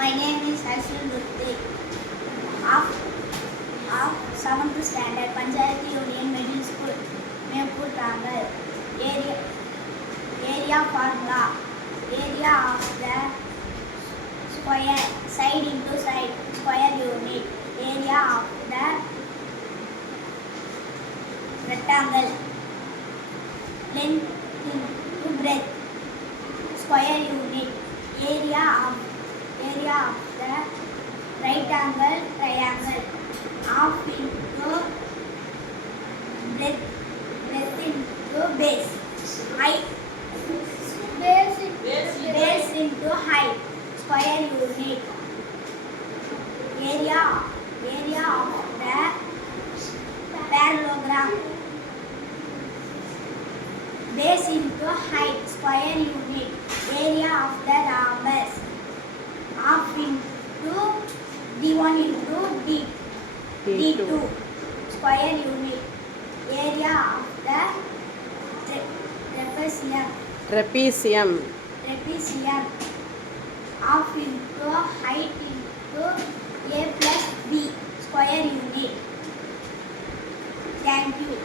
My name is Ashwin Rutti of 7th standard, Panchayat Union Middle School, Mepur Tangal. Area formula. Area of the square, side into side, square unit. Area of the rectangle, length into breadth, square unit. Area of the right angle triangle, half into breadth into base, height, base into height, square unit. Area of the parallelogram, base into height, square unit. Area of the rhombus, half into D1 into D2, square unit. Area of the trapezium, half into height into A plus B, square unit. Thank you.